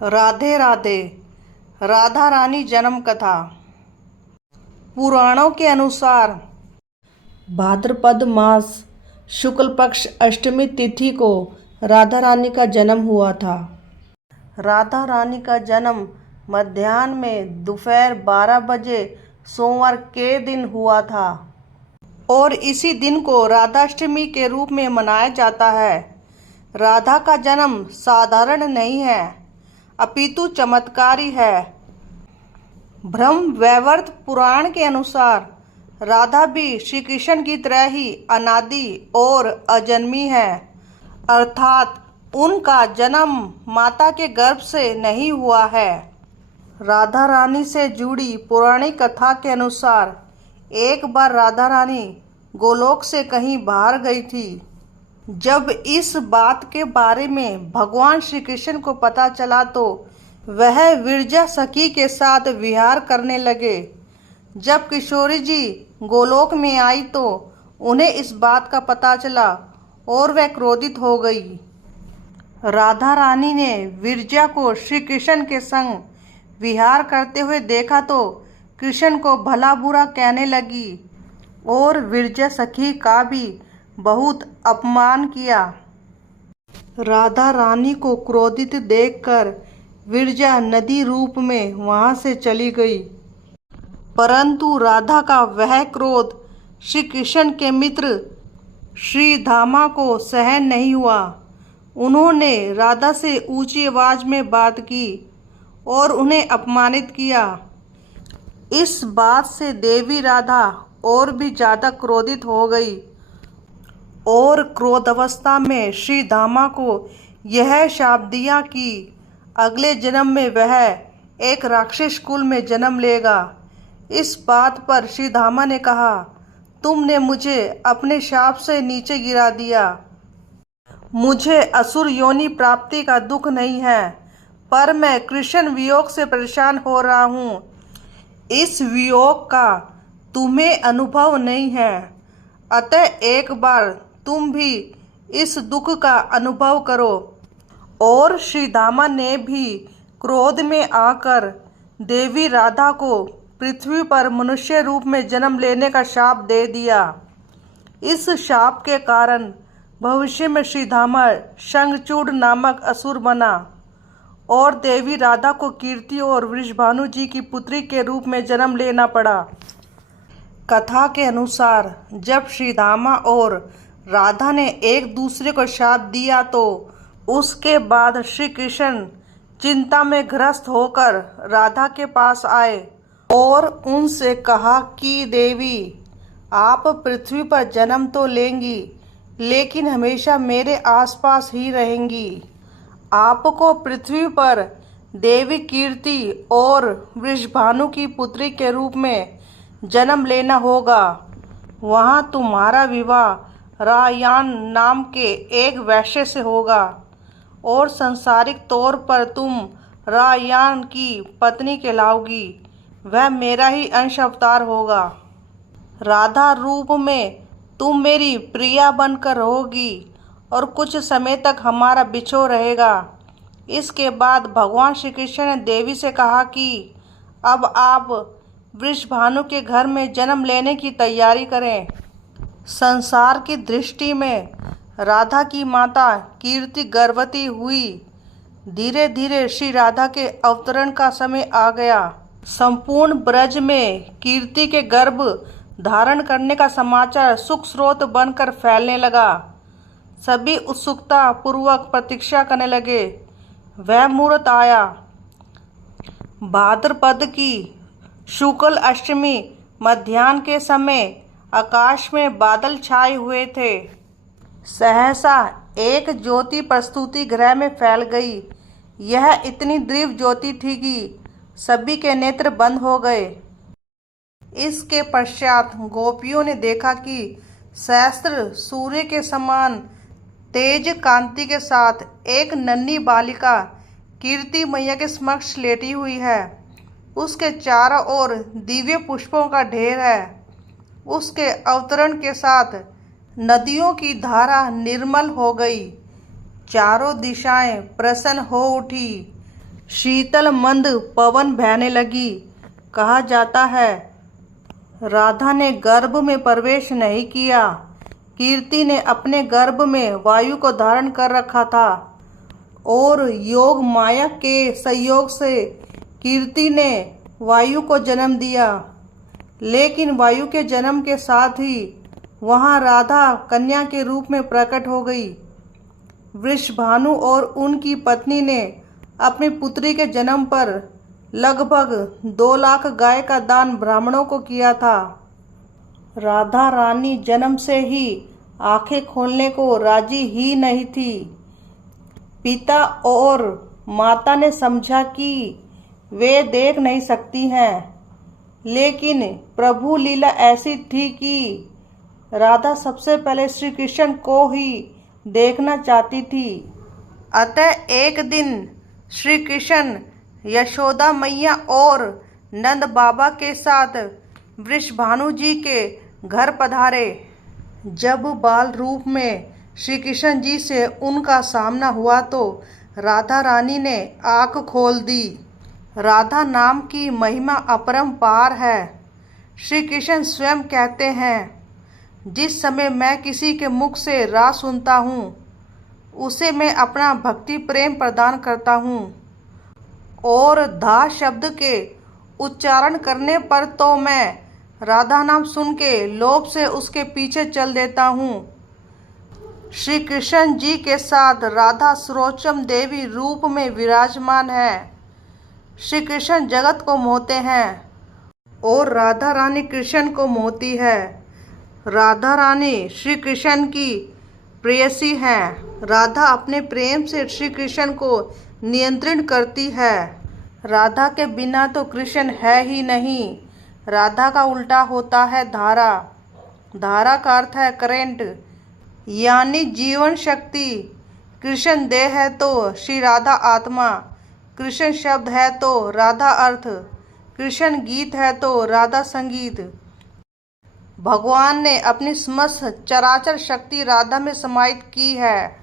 राधे राधे। राधा रानी जन्म कथा। पुराणों के अनुसार भाद्रपद मास शुक्ल पक्ष अष्टमी तिथि को राधा रानी का जन्म हुआ था। राधा रानी का जन्म मध्याह्न में दोपहर 12 बजे सोमवार के दिन हुआ था और इसी दिन को राधाष्टमी के रूप में मनाया जाता है। राधा का जन्म साधारण नहीं है अपितु चमत्कारी है। ब्रह्म वैवर्त पुराण के अनुसार राधा भी श्री कृष्ण की तरह ही अनादि और अजन्मी है, अर्थात उनका जन्म माता के गर्भ से नहीं हुआ है। राधा रानी से जुड़ी पौराणिक कथा के अनुसार एक बार राधा रानी गोलोक से कहीं बाहर गई थी। जब इस बात के बारे में भगवान श्री कृष्ण को पता चला तो वह विरजा सखी के साथ विहार करने लगे। जब किशोरी जी गोलोक में आई तो उन्हें इस बात का पता चला और वह क्रोधित हो गई। राधा रानी ने विरजा को श्री कृष्ण के संग विहार करते हुए देखा तो कृष्ण को भला बुरा कहने लगी और विरजा सखी का भी बहुत अपमान किया। राधा रानी को क्रोधित देखकर विरजा नदी रूप में वहां से चली गई, परंतु राधा का वह क्रोध श्री कृष्ण के मित्र श्री धामा को सहन नहीं हुआ। उन्होंने राधा से ऊंची आवाज में बात की और उन्हें अपमानित किया। इस बात से देवी राधा और भी ज्यादा क्रोधित हो गई और क्रोधावस्था में श्री धामा को यह शाप दिया कि अगले जन्म में वह एक राक्षस कुल में जन्म लेगा। इस बात पर श्री धामा ने कहा, तुमने मुझे अपने शाप से नीचे गिरा दिया। मुझे असुर योनि प्राप्ति का दुख नहीं है, पर मैं कृष्ण वियोग से परेशान हो रहा हूँ। इस वियोग का तुम्हें अनुभव नहीं है, अतः एक बार तुम भी इस दुख का अनुभव करो। और श्री धामा ने भी क्रोध में आकर देवी राधा को पृथ्वी पर मनुष्य रूप में जन्म लेने का शाप दे दिया। इस शाप के कारण भविष्य में श्री धामा शंखचूड़ नामक असुर बना और देवी राधा को कीर्ति और वृषभानु जी की पुत्री के रूप में जन्म लेना पड़ा। कथा के अनुसार जब श्री धामा और राधा ने एक दूसरे को शाप दिया तो उसके बाद श्री कृष्ण चिंता में ग्रस्त होकर राधा के पास आए और उनसे कहा कि देवी, आप पृथ्वी पर जन्म तो लेंगी लेकिन हमेशा मेरे आसपास ही रहेंगी। आपको पृथ्वी पर देवी कीर्ति और वृषभानु की पुत्री के रूप में जन्म लेना होगा। वहाँ तुम्हारा विवाह रायान नाम के एक वैश्य से होगा और सांसारिक तौर पर तुम रायान की पत्नी कहलाओगी। वह मेरा ही अंश अवतार होगा। राधा रूप में तुम मेरी प्रिया बनकर रहोगी और कुछ समय तक हमारा बिछोह रहेगा। इसके बाद भगवान श्री कृष्ण ने देवी से कहा कि अब आप वृषभानु के घर में जन्म लेने की तैयारी करें। संसार की दृष्टि में राधा की माता कीर्ति गर्भवती हुई। धीरे धीरे श्री राधा के अवतरण का समय आ गया। संपूर्ण ब्रज में कीर्ति के गर्भ धारण करने का समाचार सुख स्रोत बनकर फैलने लगा। सभी उत्सुकता पूर्वक प्रतीक्षा करने लगे। वह मुहूर्त आया। भाद्रपद की शुक्ल अष्टमी मध्याह्न के समय आकाश में बादल छाए हुए थे। सहसा एक ज्योति प्रस्तुति ग्रह में फैल गई। यह इतनी दिव्य ज्योति थी कि सभी के नेत्र बंद हो गए। इसके पश्चात गोपियों ने देखा कि सहस्त्र सूर्य के समान तेज कांति के साथ एक नन्ही बालिका कीर्ति मैया के समक्ष लेटी हुई है। उसके चारों ओर दिव्य पुष्पों का ढेर है। उसके अवतरण के साथ नदियों की धारा निर्मल हो गई। चारों दिशाएं प्रसन्न हो उठी। शीतल मंद पवन बहने लगी। कहा जाता है राधा ने गर्भ में प्रवेश नहीं किया, कीर्ति ने अपने गर्भ में वायु को धारण कर रखा था और योग माया के संयोग से कीर्ति ने वायु को जन्म दिया। लेकिन वायु के जन्म के साथ ही वहाँ राधा कन्या के रूप में प्रकट हो गई। वृषभानु और उनकी पत्नी ने अपनी पुत्री के जन्म पर लगभग 2 लाख गाय का दान ब्राह्मणों को किया था। राधा रानी जन्म से ही आंखें खोलने को राजी ही नहीं थी। पिता और माता ने समझा कि वे देख नहीं सकती हैं, लेकिन प्रभु लीला ऐसी थी कि राधा सबसे पहले श्री कृष्ण को ही देखना चाहती थी। अतः एक दिन श्री कृष्ण यशोदा मैया और नंद बाबा के साथ वृषभानु जी के घर पधारे। जब बाल रूप में श्री कृष्ण जी से उनका सामना हुआ तो राधा रानी ने आँख खोल दी। राधा नाम की महिमा अपरंपार है। श्री कृष्ण स्वयं कहते हैं, जिस समय मैं किसी के मुख से राग सुनता हूँ उसे मैं अपना भक्ति प्रेम प्रदान करता हूँ और धा शब्द के उच्चारण करने पर तो मैं राधा नाम सुन के लोभ से उसके पीछे चल देता हूँ। श्री कृष्ण जी के साथ राधा सर्वोच्चम देवी रूप में विराजमान है। श्री कृष्ण जगत को मोहते हैं और राधा रानी कृष्ण को मोहती है। राधा रानी श्री कृष्ण की प्रेयसी हैं। राधा अपने प्रेम से श्री कृष्ण को नियंत्रण करती है। राधा के बिना तो कृष्ण है ही नहीं। राधा का उल्टा होता है धारा। धारा का अर्थ है करंट, यानी जीवन शक्ति। कृष्ण देह है तो श्री राधा आत्मा, कृष्ण शब्द है तो राधा अर्थ, कृष्ण गीत है तो राधा संगीत। भगवान ने अपनी समस्त चराचर शक्ति राधा में समाहित की है।